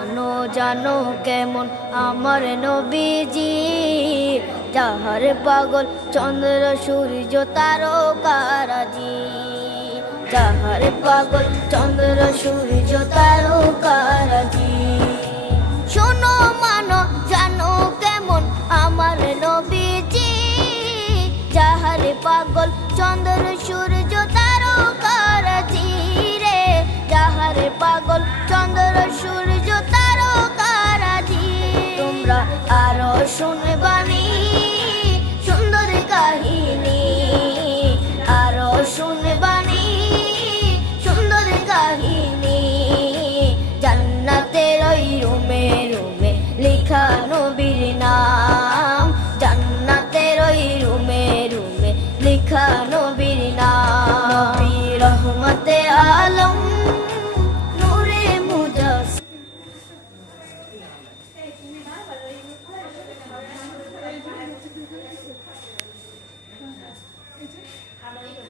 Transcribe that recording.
জানো জানো কেমন আমার নবীজি, যাহার পাগল চন্দ্র সূর্য তারকারাজি, যাহার পাগল চন্দ্র সূর্য তারকারাজি। শোনো মানো জানো কেমন আমার নবীজি, যাহার পাগল চন্দ্র